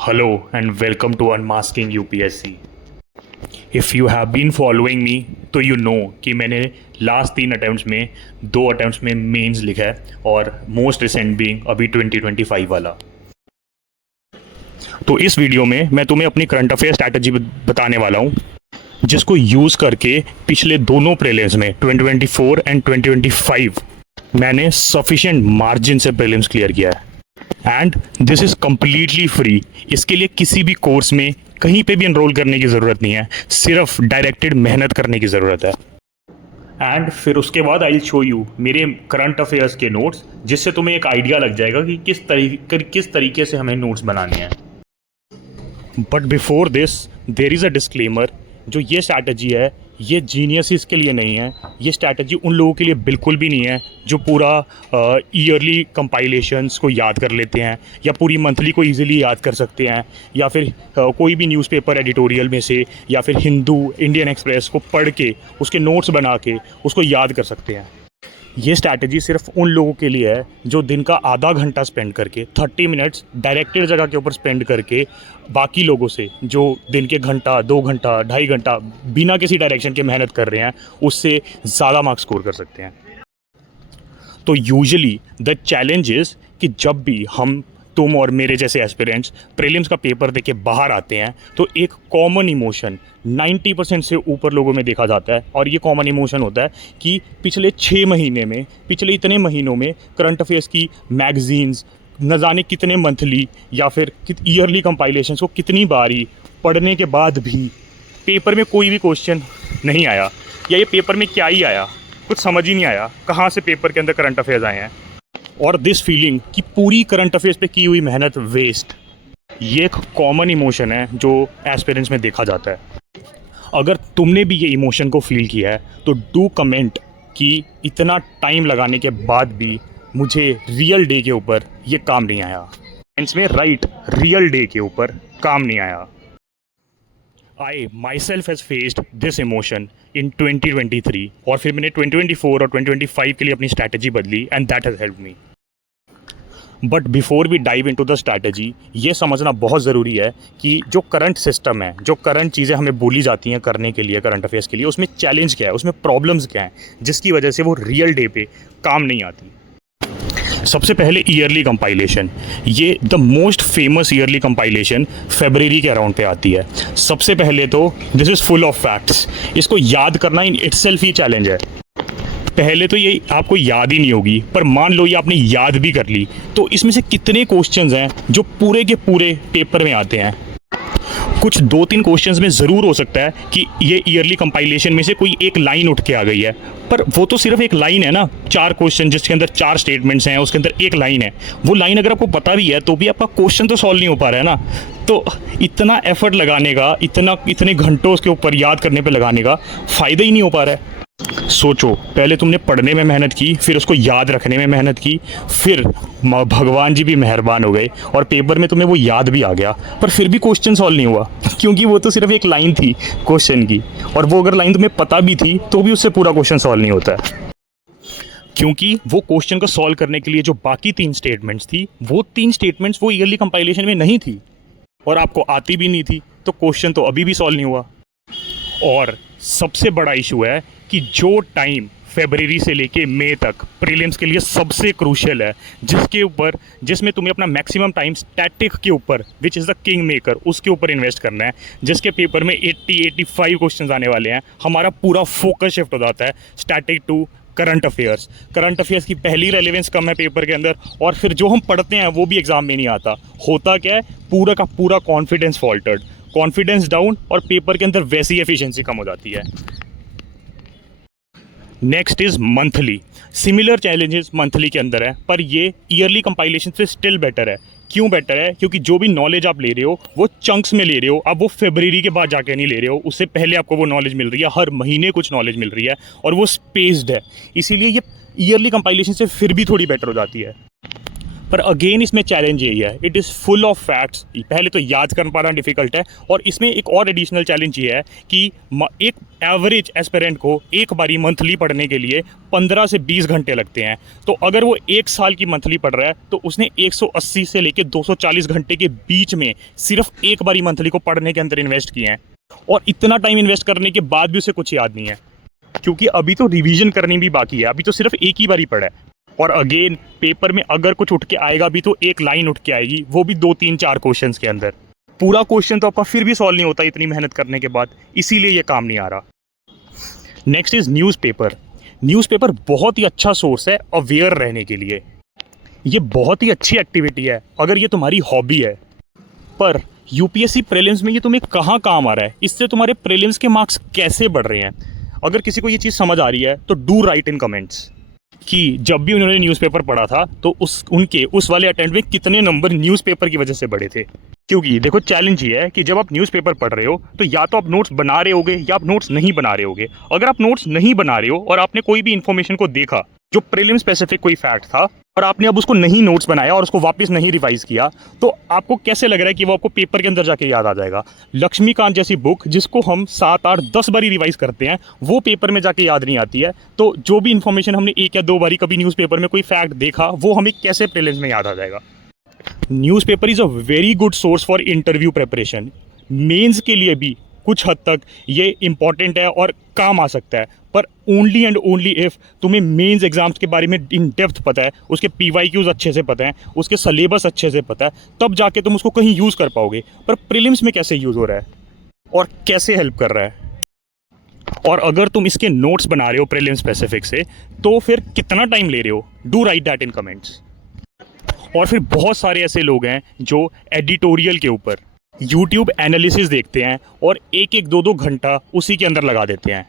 Hello and welcome to Unmasking UPSC. If you have been following me तो you know कि मैंने last 3 attempts में 2 attempts में mains लिखा है और मोस्ट रिसेंट बीइंग अभी 2025 वाला। तो इस वीडियो में मैं तुम्हें अपनी करंट अफेयर स्ट्रैटेजी बताने वाला हूँ जिसको यूज़ करके पिछले दोनों प्रीलिम्स में 2024 एंड 2025 मैंने सफिशिएंट मार्जिन से प्रीलिम्स क्लियर किया है and this is completely free. इसके लिए किसी भी कोर्स में कहीं पे भी एनरोल करने की ज़रूरत नहीं है, सिर्फ डायरेक्टेड मेहनत करने की ज़रूरत है। एंड फिर उसके बाद आई विल शो यू मेरे करंट अफेयर्स के नोट्स, जिससे तुम्हें एक आइडिया लग जाएगा कि किस तरीके से हमें नोट्स बनाने हैं। But before this there is a disclaimer, जो ये स्ट्रैटेजी है ये जीनियसिस के लिए नहीं है। ये स्ट्रैटेजी उन लोगों के लिए बिल्कुल भी नहीं है जो पूरा ईयरली कंपाइलेशंस को याद कर लेते हैं या पूरी मंथली को इजीली याद कर सकते हैं, या फिर कोई भी न्यूज़पेपर एडिटोरियल में से या फिर हिंदू, इंडियन एक्सप्रेस को पढ़ के उसके नोट्स बना के उसको याद कर सकते हैं। ये स्ट्रैटेजी सिर्फ उन लोगों के लिए है जो दिन का आधा घंटा स्पेंड करके 30 मिनट्स डायरेक्टेड जगह के ऊपर स्पेंड करके बाकी लोगों से जो दिन के घंटा, 2 घंटा, 2.5 घंटा बिना किसी डायरेक्शन के मेहनत कर रहे हैं उससे ज़्यादा मार्क्स स्कोर कर सकते हैं। तो यूजुअली द चैलेंज इज़ कि जब भी तुम और मेरे जैसे एस्पिरेंट्स प्रीलिम्स का पेपर देके बाहर आते हैं तो एक कॉमन इमोशन 90% से ऊपर लोगों में देखा जाता है, और ये कॉमन इमोशन होता है कि पिछले 6 महीने में, पिछले इतने महीनों में करंट अफेयर्स की मैगजीन्स न जाने कितने मंथली या फिर ईयरली कंपाइलेशंस को कितनी बारी पढ़ने के बाद भी पेपर में कोई भी क्वेश्चन नहीं आया, या ये पेपर में क्या ही आया, कुछ समझ ही नहीं आया कहाँ से पेपर के अंदर करंट अफेयर्स आए हैं। और दिस फीलिंग कि पूरी करंट अफेयर्स पे की हुई मेहनत वेस्ट, ये एक कॉमन इमोशन है जो एस्पिरेंट्स में देखा जाता है। अगर तुमने भी ये इमोशन को फील किया है तो डू कमेंट कि इतना टाइम लगाने के बाद भी मुझे रियल डे के ऊपर ये काम नहीं आया। इसमें राइट, रियल डे के ऊपर काम नहीं आया। I myself has faced this emotion in 2023 और फिर मैंने 2024 और 2025 के लिए अपनी स्ट्रैटेजी बदली and that has help me. But before we dive into the strategy, ये समझना बहुत ज़रूरी है कि जो करंट सिस्टम है, जो करंट चीज़ें हमें बोली जाती हैं करने के लिए करंट अफेयर्स के लिए, उसमें चैलेंज क्या है, उसमें प्रॉब्लम्स क्या हैं जिसकी वजह से वो रियल डे पे काम नहीं आती। सबसे पहले ईयरली कंपाइलेशन, ये the most famous early compilation फरवरी के अराउंड पे आती है। सबसे पहले तो this is full of facts, इसको याद करना इन इटसेल्फ ही चैलेंज है। पहले तो ये आपको याद ही नहीं होगी, पर मान लो ये आपने याद भी कर ली तो इसमें से कितने क्वेश्चंस हैं जो पूरे के पूरे पेपर में आते हैं। कुछ 2-3 क्वेश्चंस में ज़रूर हो सकता है कि ये ईयरली कंपाइलेशन में से कोई एक लाइन उठ के आ गई है, पर वो तो सिर्फ एक लाइन है ना। 4 क्वेश्चन जिसके अंदर 4 स्टेटमेंट्स हैं, उसके अंदर एक लाइन है। वो लाइन अगर आपको पता भी है तो भी आपका क्वेश्चन तो सॉल्व नहीं हो पा रहा है ना। तो इतना एफर्ट लगाने का, इतने घंटों उसके ऊपर याद करने पर लगाने का फ़ायदा ही नहीं हो पा रहा है। सोचो, पहले तुमने पढ़ने में मेहनत की, फिर उसको याद रखने में मेहनत की, फिर भगवान जी भी मेहरबान हो गए और पेपर में तुम्हें वो याद भी आ गया, पर फिर भी क्वेश्चन सॉल्व नहीं हुआ क्योंकि वो तो सिर्फ एक लाइन थी क्वेश्चन की, और वो अगर लाइन तुम्हें पता भी थी तो भी उससे पूरा क्वेश्चन सॉल्व नहीं होता है, क्योंकि वो क्वेश्चन को सॉल्व करने के लिए जो बाकी 3 स्टेटमेंट्स थी, वो 3 स्टेटमेंट्स वो ईयरली कंपाइलेशन में नहीं थी और आपको आती भी नहीं थी, तो क्वेश्चन तो अभी भी सॉल्व नहीं हुआ। और सबसे बड़ा इशू है कि जो टाइम फरवरी से लेके मई तक प्रीलिम्स के लिए सबसे क्रूशियल है, जिसमें तुम्हें अपना मैक्सिमम टाइम स्टैटिक के ऊपर, which is the king maker, उसके ऊपर इन्वेस्ट करना है, जिसके पेपर में 80-85 क्वेश्चन आने वाले हैं, हमारा पूरा फोकस शिफ्ट हो जाता है static to current affairs. Current affairs की पहली रेलेवेंस कम है पेपर के अंदर, और फिर जो हम पढ़ते हैं वो भी एग्जाम में नहीं आता। होता क्या है, पूरा का पूरा कॉन्फिडेंस फॉल्टर्ड, कॉन्फिडेंस डाउन, और पेपर के अंदर वैसी एफिशिएंसी कम हो जाती है। Next is monthly. Similar challenges monthly के अंदर है, पर ये ईयरली कंपाइलेशन से स्टिल बेटर है। क्यों बेटर है? क्योंकि जो भी नॉलेज आप ले रहे हो वो चंक्स में ले रहे हो, अब वो फरवरी के बाद जाके नहीं ले रहे हो, उससे पहले आपको वो नॉलेज मिल रही है, हर महीने कुछ नॉलेज मिल रही है, और वो स्पेस्ड है, इसीलिए ये ईयरली कंपाइलेशन से फिर भी थोड़ी बेटर हो जाती है। पर अगेन इसमें चैलेंज यही है, it is full of facts. पहले तो याद कर पाना डिफ़िकल्ट है, और इसमें एक और एडिशनल चैलेंज ये है कि एक एवरेज एस्पिरेंट को एक बारी मंथली पढ़ने के लिए 15 से 20 घंटे लगते हैं। तो अगर वो 1 साल की मंथली पढ़ रहा है तो उसने 180 से लेकर 240 घंटे के बीच में सिर्फ एक बारी मंथली को पढ़ने के अंदर इन्वेस्ट किए हैं। और इतना टाइम इन्वेस्ट करने के बाद भी उसे कुछ याद नहीं है, क्योंकि अभी तो रिवीजन करनी भी बाकी है, अभी तो सिर्फ एक ही बारी पढ़ा है। और अगेन पेपर में अगर कुछ उठ के आएगा भी तो एक लाइन उठ के आएगी, वो भी 2 3 4 क्वेश्चंस के अंदर। पूरा क्वेश्चन तो आपका फिर भी सॉल्व नहीं होता इतनी मेहनत करने के बाद, इसीलिए ये काम नहीं आ रहा। Next is newspaper. न्यूज़पेपर बहुत ही अच्छा सोर्स है अवेयर रहने के लिए। ये बहुत ही अच्छी एक्टिविटी है अगर ये तुम्हारी हॉबी है, पर यूपीएससी प्रीलिम्स में ये तुम्हें कहाँ काम आ रहा है, इससे तुम्हारे प्रीलिम्स के मार्क्स कैसे बढ़ रहे हैं। अगर किसी को ये चीज़ समझ आ रही है तो डू राइट इन कमेंट्स कि जब भी उन्होंने न्यूज़पेपर पढ़ा था तो उनके उस वाले अटेम्प्ट में कितने नंबर न्यूज़पेपर की वजह से बढ़े थे। क्योंकि देखो चैलेंज ये है कि जब आप न्यूज़पेपर पढ़ रहे हो तो या तो आप नोट्स बना रहे होगे या आप नोट्स नहीं बना रहे होगे। अगर आप नोट्स नहीं बना रहे हो और आपने कोई भी इन्फॉर्मेशन को देखा जो प्रीलिम स्पेसिफिक कोई फैक्ट था और आपने अब उसको नहीं नोट्स बनाया और उसको वापस नहीं रिवाइज किया, तो आपको कैसे लग रहा है कि वो आपको पेपर के अंदर जाके याद आ जाएगा। लक्ष्मीकांत जैसी बुक जिसको हम 7 8 10 बारी रिवाइज करते हैं वो पेपर में जाके याद नहीं आती है, तो जो भी इन्फॉर्मेशन हमने 1 या 2 बारी कभी न्यूज़पेपर में कोई फैक्ट देखा वो हमें कैसे प्रीलिम्स में याद आ जाएगा। Newspaper is a very good source for interview preparation. Mains के लिए भी कुछ हद तक ये इंपॉर्टेंट है और काम आ सकता है, पर ओनली एंड ओनली इफ़ तुम्हें मेंस एग्जाम्स के बारे में इन डेप्थ पता है, उसके पीवाईक्यूज अच्छे से पता है, उसके सिलेबस अच्छे से पता है, तब जाके तुम उसको कहीं यूज़ कर पाओगे। पर प्रीलिम्स में कैसे यूज़ हो रहा है और कैसे हेल्प कर रहा है, और अगर तुम इसके नोट्स बना रहे हो प्रीलिम स्पेसिफिक से तो फिर कितना टाइम ले रहे हो, do right that in comments. और फिर बहुत सारे ऐसे लोग हैं जो एडिटोरियल के ऊपर यूट्यूब एनालिसिस देखते हैं और 1 1 2 2 घंटा उसी के अंदर लगा देते हैं,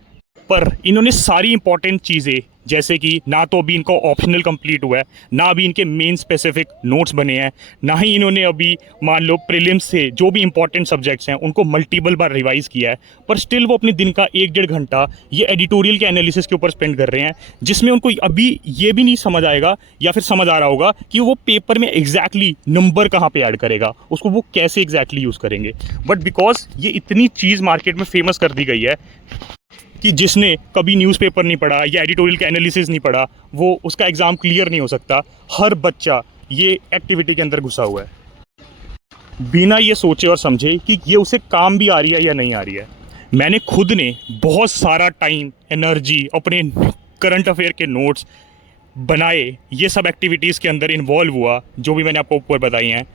पर इन्होंने सारी इंपॉर्टेंट चीज़ें जैसे कि ना तो अभी इनका ऑप्शनल कंप्लीट हुआ है, ना अभी इनके मेन स्पेसिफिक नोट्स बने हैं, ना ही इन्होंने अभी मान लो प्रीलिम्स से जो भी इंपॉर्टेंट सब्जेक्ट्स हैं उनको मल्टीपल बार रिवाइज किया है, पर स्टिल वो अपने दिन का 1 1.5 घंटा ये एडिटोरियल के एनालिसिस के ऊपर स्पेंड कर रहे हैं, जिसमें उनको अभी ये भी नहीं समझ आएगा या फिर समझ आ रहा होगा कि वो पेपर में एग्जैक्टली नंबर कहाँ पर ऐड करेगा, उसको वो कैसे एग्जैक्टली यूज़ करेंगे। बट बिकॉज ये इतनी चीज़ मार्केट में फेमस कर दी गई है कि जिसने कभी न्यूज़पेपर नहीं पढ़ा या एडिटोरियल का एनालिसिस नहीं पढ़ा वो उसका एग्ज़ाम क्लियर नहीं हो सकता। हर बच्चा ये एक्टिविटी के अंदर घुसा हुआ है बिना ये सोचे और समझे कि ये उसे काम भी आ रही है या नहीं आ रही है। मैंने खुद ने बहुत सारा टाइम एनर्जी अपने करंट अफेयर के नोट्स बनाए, ये सब एक्टिविटीज़ के अंदर इन्वॉल्व हुआ जो भी मैंने आपको ऊपर बताई हैं,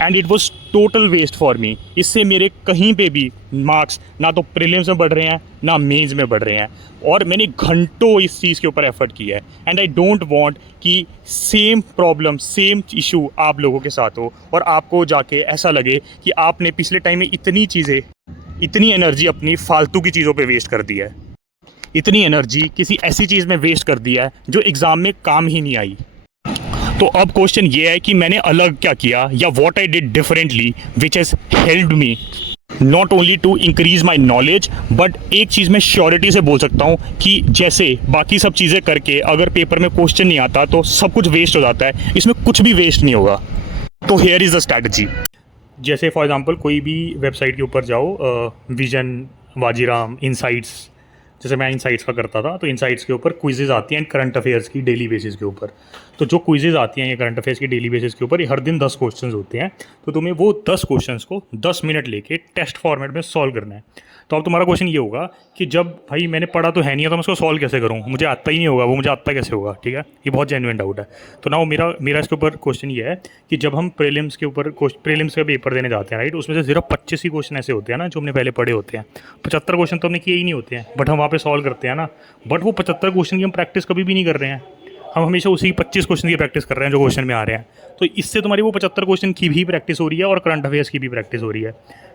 and it was total waste for me. इससे मेरे कहीं पे भी मार्क्स ना तो प्रीलिम्स में बढ़ रहे हैं ना मेंस में बढ़ रहे हैं, और मैंने घंटों इस चीज़ के ऊपर एफर्ट किया है। एंड आई डोंट वांट कि सेम प्रॉब्लम सेम इशू आप लोगों के साथ हो और आपको जाके ऐसा लगे कि आपने पिछले टाइम में इतनी चीज़ें इतनी एनर्जी अपनी फालतू की चीज़ों पर वेस्ट कर दी है, इतनी एनर्जी किसी ऐसी चीज़ में वेस्ट कर दिया है जो एग्ज़ाम में काम ही नहीं आई। तो अब क्वेश्चन ये है कि मैंने अलग क्या किया या what I did differently which has helped me not only to increase my knowledge, but एक चीज़ मैं श्योरिटी से बोल सकता हूँ कि जैसे बाकी सब चीज़ें करके अगर पेपर में क्वेश्चन नहीं आता तो सब कुछ वेस्ट हो जाता है, इसमें कुछ भी वेस्ट नहीं होगा। तो हेयर इज़ द स्ट्रैटेजी। जैसे फॉर एग्जांपल कोई भी वेबसाइट के ऊपर जाओ, विजन, वाजीराम, इनसाइट्स, जैसे मैं इनसाइट्स का करता था तो इनसाइट्स के ऊपर क्विजेज़ आती हैं करंट अफेयर्स की डेली बेसिस के ऊपर। तो जो क्विजेज़ आती हैं ये करंट अफेयर्स की डेली बेसिस के ऊपर, ये हर दिन 10 क्वेश्चंस होते हैं, तो तुम्हें वो 10 क्वेश्चंस को 10 मिनट लेके टेस्ट फॉर्मेट में सॉल्व करना है। तो अब तुम्हारा क्वेश्चन ये होगा कि जब भाई मैंने पढ़ा तो है नहीं है तो मैं उसको सॉल्व कैसे करूँ, मुझे आता ही नहीं होगा, वो मुझे आता कैसे होगा, ठीक है, ये बहुत जेन्युइन डाउट है। तो ना मेरा इसके ऊपर क्वेश्चन ये है कि जब हम प्रीलिम्स के ऊपर प्रीलिम्स का पेपर देने जाते हैं राइट, उसमें से सिर्फ 25 ही क्वेश्चन ऐसे होते हैं ना जो हमने पहले पढ़े होते हैं, 75 क्वेश्चन तो हमने किए ही नहीं होते हैं, बट हम वहाँ पे सॉल्व करते हैं ना। बट वो 75 क्वेश्चन की हम प्रैक्टिस कभी भी नहीं कर रहे हैं, हम हमेशा उसी 25 क्वेश्चन की प्रैक्टिस कर रहे हैं जो क्वेश्चन में आ रहे हैं। तो इससे तुम्हारी वो 75 क्वेश्चन की भी प्रैक्टिस हो रही है और करंट अफेयर्स की भी प्रैक्टिस हो रही है,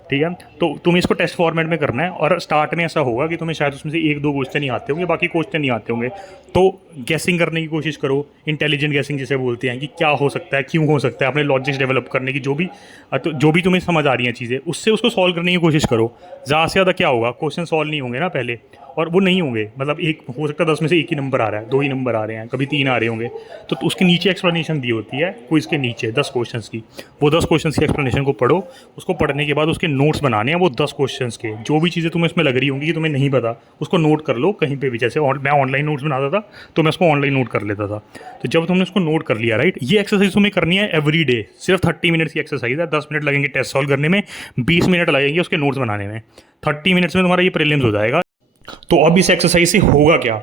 ठीक है। तो तुम्हें इसको टेस्ट फॉर्मेट में करना है, और स्टार्ट में ऐसा होगा कि तुम्हें शायद उसमें से 1 2 क्वेश्चन ही आते होंगे, बाकी क्वेश्चन नहीं आते होंगे। तो गैसिंग करने की कोशिश करो, इंटेलिजेंट गैसिंग जिसे बोलते हैं कि क्या हो सकता है, क्यों हो सकता है, अपने लॉजिक्स डेवलप करने की जो भी तुम्हें समझ आ रही हैं चीज़ें, उससे उसको सॉल्व करने की कोशिश करो। ज़्यादा से ज़्यादा क्या होगा, क्वेश्चन सॉल्व नहीं होंगे ना पहले, और वो नहीं होंगे, मतलब एक हो सकता है 10 में से एक ही नंबर आ रहा है, 2 ही नंबर आ रहे हैं, कभी 3 आ रहे होंगे, तो उसके नीचे एक्सप्लेनेशन दी होती है क्विज़ के नीचे 10 क्वेश्चंस की। वो 10 क्वेश्चंस की एक्सप्लेनेशन को पढ़ो, उसको पढ़ने के बाद उसके नोट्स बनाने हैं वो 10 क्वेश्चंस के। जो भी चीज़ें तुम्हें इसमें लग रही होंगी कि तुम्हें नहीं पता, उसको नोट कर लो कहीं पे भी। जैसे मैं ऑनलाइन नोट्स बनाता था तो मैं उसको ऑनलाइन नोट कर लेता था। तो जब तुमने उसको नोट कर लिया, राइट, ये एक्सरसाइज तुम्हें करनी है एवरी डे। सिर्फ 30 मिनट्स की एक्सरसाइज है, 10 मिनट लगेंगे टेस्ट सॉल्व करने में, 20 मिनट लगेंगे उसके नोट्स बनाने में। 30 मिनट्स में तुम्हारा ये प्रीलिम्स हो जाएगा। तो अब इस एक्सरसाइज से होगा क्या,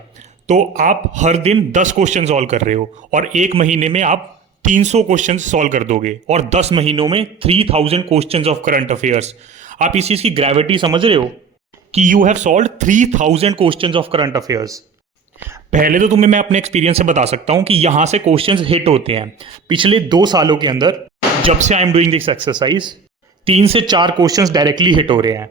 तो आप हर दिन 10 क्वेश्चन सॉल्व कर रहे हो और एक महीने में आप 300 क्वेश्चन सॉल्व कर दोगे और 10 महीनों में 3000 क्वेश्चंस ऑफ करंट अफेयर्स। आप इस चीज की ग्रेविटी समझ रहे हो कि you have solve 3000 questions of current affairs. पहले तो तुम्हें मैं अपने एक्सपीरियंस से बता सकता हूं कि यहां से क्वेश्चंस हिट होते हैं। पिछले 2 सालों के अंदर जब से I am doing this exercise 3 से 4 क्वेश्चंस डायरेक्टली हिट हो रहे हैं।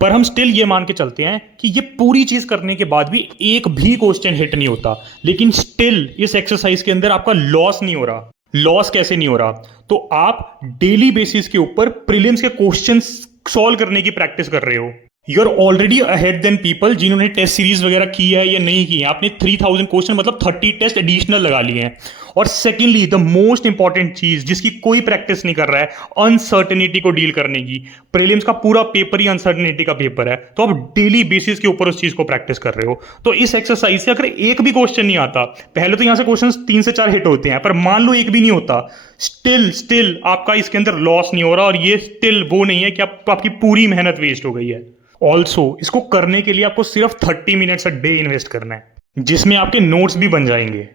पर हम स्टिल ये मान के चलते हैं कि ये पूरी चीज करने के बाद भी एक भी क्वेश्चन हिट नहीं होता, लेकिन स्टिल इस एक्सरसाइज के अंदर आपका लॉस नहीं हो रहा। लॉस कैसे नहीं हो रहा, तो आप डेली बेसिस के ऊपर प्रीलिम्स के क्वेश्चन सॉल्व करने की प्रैक्टिस कर रहे हो। You are already ahead then people जिन्होंने टेस्ट सीरीज वगैरह की है या नहीं की है। आपने 3000 क्वेश्चन मतलब 30 टेस्ट एडिशनल लगा लिए हैं। और सेकेंडली द मोस्ट इंपॉर्टेंट चीज जिसकी कोई प्रैक्टिस नहीं कर रहा है, अनसर्टेनिटी को डील करने की। प्रीलिम्स का पूरा पेपर ही अनसर्टेनिटी का पेपर है, तो आप डेली बेसिस के ऊपर उस चीज को प्रैक्टिस कर रहे हो। तो इस एक्सरसाइज से अगर एक भी क्वेश्चन नहीं आता, पहले तो यहां से क्वेश्चन 3 से 4 हिट होते हैं, पर मान लो एक भी नहीं होता, स्टिल आपका इसके अंदर लॉस नहीं हो रहा और ये स्टिल वो नहीं है कि आपकी पूरी मेहनत वेस्ट हो गई है। ऑल्सो इसको करने के लिए आपको सिर्फ 30 मिनट्स अ डे इन्वेस्ट करना है, जिसमें आपके नोट्स भी बन जाएंगे।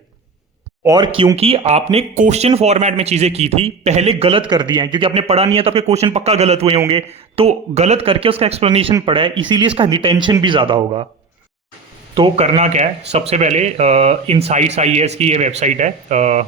और क्योंकि आपने क्वेश्चन फॉर्मेट में चीजें की थी, पहले गलत कर दिया है, क्योंकि आपने पढ़ा नहीं है तो आपके क्वेश्चन पक्का गलत हुए होंगे, तो गलत करके उसका एक्सप्लेनेशन पढ़ा है, इसीलिए इसका रिटेंशन भी ज्यादा होगा। तो करना क्या है, सबसे पहले इनसाइट्स आईएएस की ये वेबसाइट है,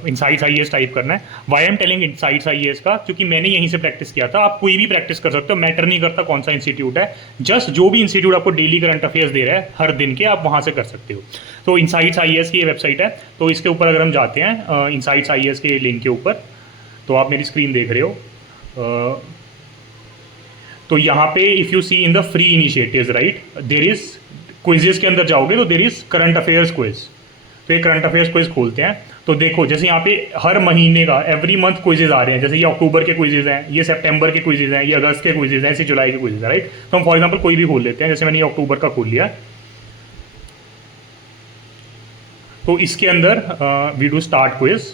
इनसाइट्स आईएएस टाइप करना है। Why am telling Insights IAS का, क्योंकि मैंने यहीं से प्रैक्टिस किया था। आप कोई भी प्रैक्टिस कर सकते हो, मैटर नहीं करता कौन सा इंस्टीट्यूट है, जस्ट जो भी इंस्टीट्यूट आपको डेली करंट अफेयर्स दे रहा है हर दिन के, आप वहाँ से कर सकते हो। तो इनसाइट्स आईएएस की ये वेबसाइट है, तो इसके ऊपर अगर हम जाते हैं इनसाइट्स आईएएस के लिंक के ऊपर, तो आप मेरी स्क्रीन देख रहे हो। तो यहाँ पे if you see in the free initiatives, right, there is quizzes के अंदर जाओगे तो there is current affairs quiz. तो ये करंट अफेयर्स क्विज खोलते हैं, तो देखो जैसे यहाँ पे हर महीने का एवरी मंथ क्विजेज आ रहे हैं। जैसे ये अक्टूबर के क्विजेज हैं, ये सितंबर के क्विजेज हैं, ये अगस्त के क्विजेज हैं, ऐसे जुलाई के क्विजेज हैं, राइट। तो हम फॉर एग्जांपल कोई भी खोल लेते हैं, जैसे मैंने ये अक्टूबर का खोल लिया। तो इसके अंदर वी डू स्टार्ट क्विज।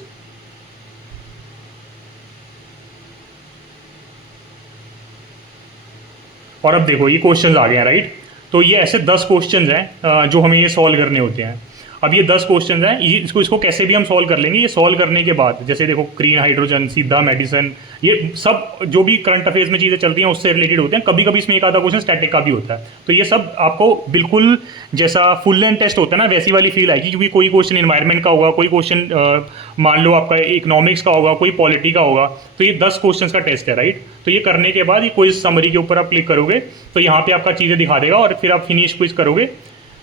और अब देखो ये क्वेश्चंस आ गए हैं, राइट। तो ये ऐसे 10 क्वेश्चंस हैं जो हमें ये सॉल्व करने होते हैं। अब ये 10 क्वेश्चंस हैं, इसको कैसे भी हम सॉल्व कर लेंगे। ये सॉल्व करने के बाद जैसे देखो ग्रीन हाइड्रोजन, सीधा मेडिसिन, ये सब जो भी करंट अफेयर्स में चीज़ें चलती हैं उससे रिलेटेड होते हैं। कभी कभी इसमें एक आधा क्वेश्चन स्टैटिक का भी होता है। तो ये सब आपको बिल्कुल जैसा फुल लेंथ टेस्ट होता है ना, वैसी वाली फील आएगी, क्योंकि कोई क्वेश्चन इन्वायरमेंट का होगा, कोई क्वेश्चन मान लो आपका इकोनॉमिक्स का होगा, कोई पॉलिटी का होगा। तो ये 10 क्वेश्चन का टेस्ट है, राइट। तो ये करने के बाद ये क्विज समरी के ऊपर आप क्लिक करोगे तो यहाँ पे आपका चीज़ें दिखा देगा, और फिर आप फिनिश क्विज करोगे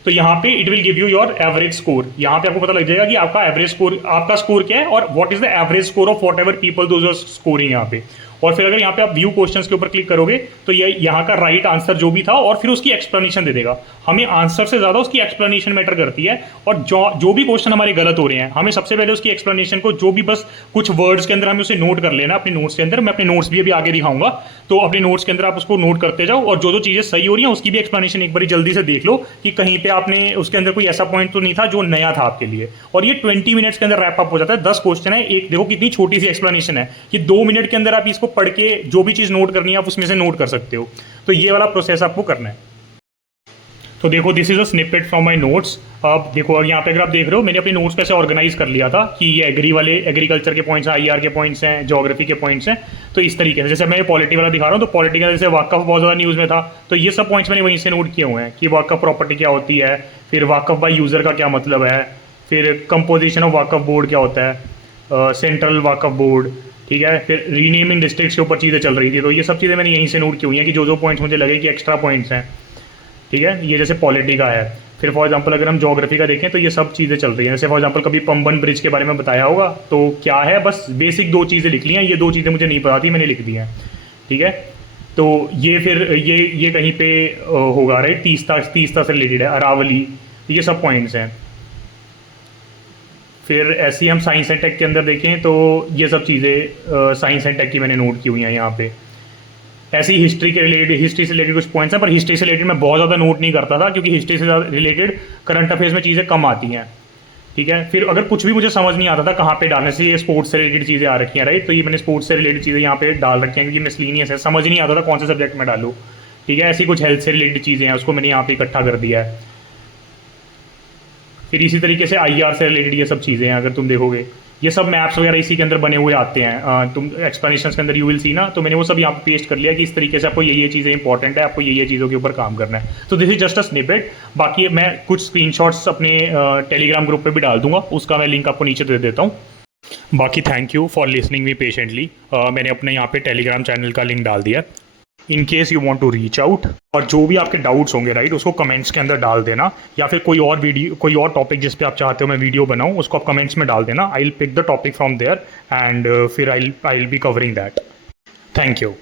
तो यहाँ पे it will give you your average score. यहाँ पे आपको पता लग जाएगा कि आपका एवरेज स्कोर, आपका स्कोर क्या है और what is the average score of whatever people those are scoring यहाँ पे। और फिर अगर यहाँ पे आप व्यू क्वेश्चंस के ऊपर क्लिक करोगे तो ये यहाँ का राइट आंसर जो भी था, और फिर उसकी एक्सप्लेनेशन दे देगा। हमें आंसर से ज्यादा उसकी एक्सप्लेनेशन मैटर करती है। और जो भी क्वेश्चन हमारे गलत हो रहे हैं, हमें सबसे पहले उसकी एक्सप्लेनेशन को, जो भी बस कुछ वर्ड्स के अंदर हमें उसे नोट कर लेना अपने नोट्स के अंदर। मैं अपने नोट्स भी अभी आगे दिखाऊंगा, तो अपने नोट्स के अंदर आप उसको नोट करते जाओ, और जो चीजें सही हो रही हैं उसकी भी एक्सप्लेनेशन एक बार जल्दी से देख लो कि कहीं पे आपने उसके अंदर कोई ऐसा पॉइंट तो नहीं था जो नया था आपके लिए। और ये 20 मिनट्स के अंदर रैप अप हो जाता है। 10 क्वेश्चन है, एक देखो कितनी छोटी सी एक्सप्लेनेशन है। ये 2 मिनट के अंदर आप इसको पढ़ के जो भी चीज नोट करनी है आप उसमें से नोट कर सकते हो। तो ये वाला प्रोसेस आपको करना है। तो देखो this is a snippet from my notes. अब देखो यहाँ पे अगर आप देख रहे हो मैंने अपने नोट्स कैसे ऑर्गेनाइज कर लिया था कि ये एग्रीकल्चर के पॉइंट्स हैं, आईआर के पॉइंट्स हैं, ज्योग्राफी के पॉइंट्स हैं। तो इस तरीके से जैसे मैं ये पॉलिटी वाला दिखा रहा हूँ, तो पॉलिटी का जैसे वाकफ बहुत ज़्यादा न्यूज़ में था, तो ये सब पॉइंट्स मैंने वहीं से नोट किए हुए हैं कि वाकफ प्रॉपर्टी क्या होती है, फिर वाकफ बाई यूज़र का क्या मतलब है, फिर कंपोजिशन ऑफ वाकफ बोर्ड क्या होता है, सेंट्रल वाकफ बोर्ड, ठीक है, फिर रीनेमिंग डिस्ट्रिक्ट्स के ऊपर चीज़ें चल रही थी। तो ये सब चीज़ें मैंने यहीं से नोट की हुई हैं कि जो पॉइंट्स मुझे लगे कि एक्स्ट्रा पॉइंट्स हैं, ठीक है। ये जैसे पॉलिटी का है। फिर फॉर एग्जांपल अगर हम ज्योग्राफी का देखें तो ये सब चीज़ें चल रही हैं। जैसे फॉर एग्जांपल कभी पंबन ब्रिज के बारे में बताया होगा, तो क्या है, बस बेसिक 2 चीज़ें लिख ली हैं। ये 2 चीज़ें मुझे नहीं पता थी, मैंने लिख दी हैं, ठीक है। तो ये फिर ये कहीं पे होगा राइट, तीस्ता से रिलेटेड है, अरावली, ये सब पॉइंट्स हैं। फिर ऐसे ही हम साइंस एंड टेक के अंदर देखें तो ये सब चीज़ें साइंस एंड टेक की मैंने नोट की हुई हैं यहाँ पे। ऐसे ही हिस्ट्री से रिलेटेड कुछ पॉइंट्स हैं, पर हिस्ट्री से रिलेटेड मैं बहुत ज़्यादा नोट नहीं करता था क्योंकि हिस्ट्री से रिलेटेड करंट अफेयर्स में चीज़ें कम आती हैं, ठीक है। फिर अगर कुछ भी मुझे समझ नहीं आता था कहाँ पे डालने से, ये स्पोर्ट्स से रिलेटेड चीज़ें आ रखी हैं राइट, तो ये मैंने स्पोर्ट्स से रिलेटेड चीज़ें यहाँ पे डाल रखी हैं क्योंकि मिसलीनियस है, समझ नहीं आता था कौन से सब्जेक्ट में डालूँ, ठीक है। ऐसी कुछ हेल्थ से रिलेटेड चीज़ें हैं, उसको मैंने यहाँ पे इकट्ठा कर दिया है। फिर इसी तरीके से IR से रिलेटेड ये सब चीज़ें हैं, अगर तुम देखोगे ये सब मैप्स वगैरह इसी के अंदर बने हुए आते हैं, तुम एक्सप्लेनेशन के अंदर यू विल सी ना, तो मैंने वो सब यहाँ पे पेस्ट कर लिया कि इस तरीके से आपको ये चीज़ें इंपॉर्टेंट है, आपको ये चीज़ों के ऊपर काम करना है। तो this is just a snippet. बाकी मैं कुछ स्क्रीनशॉट्स अपने टेलीग्राम ग्रुप पे भी डाल दूंगा, उसका मैं लिंक आपको नीचे दे देता हूँ। बाकी thank you for listening me patiently. मैंने अपने यहाँ पे टेलीग्राम चैनल का लिंक डाल दिया, in case you want to reach out. और जो भी आपके डाउट्स होंगे राइट, उसको कमेंट्स के अंदर डाल देना, या फिर कोई और टॉपिक जिस पे आप चाहते हो मैं वीडियो बनाऊं, उसको आप कमेंट्स में डाल देना। I will pick the topic from there and फिर I will be covering that. Thank you.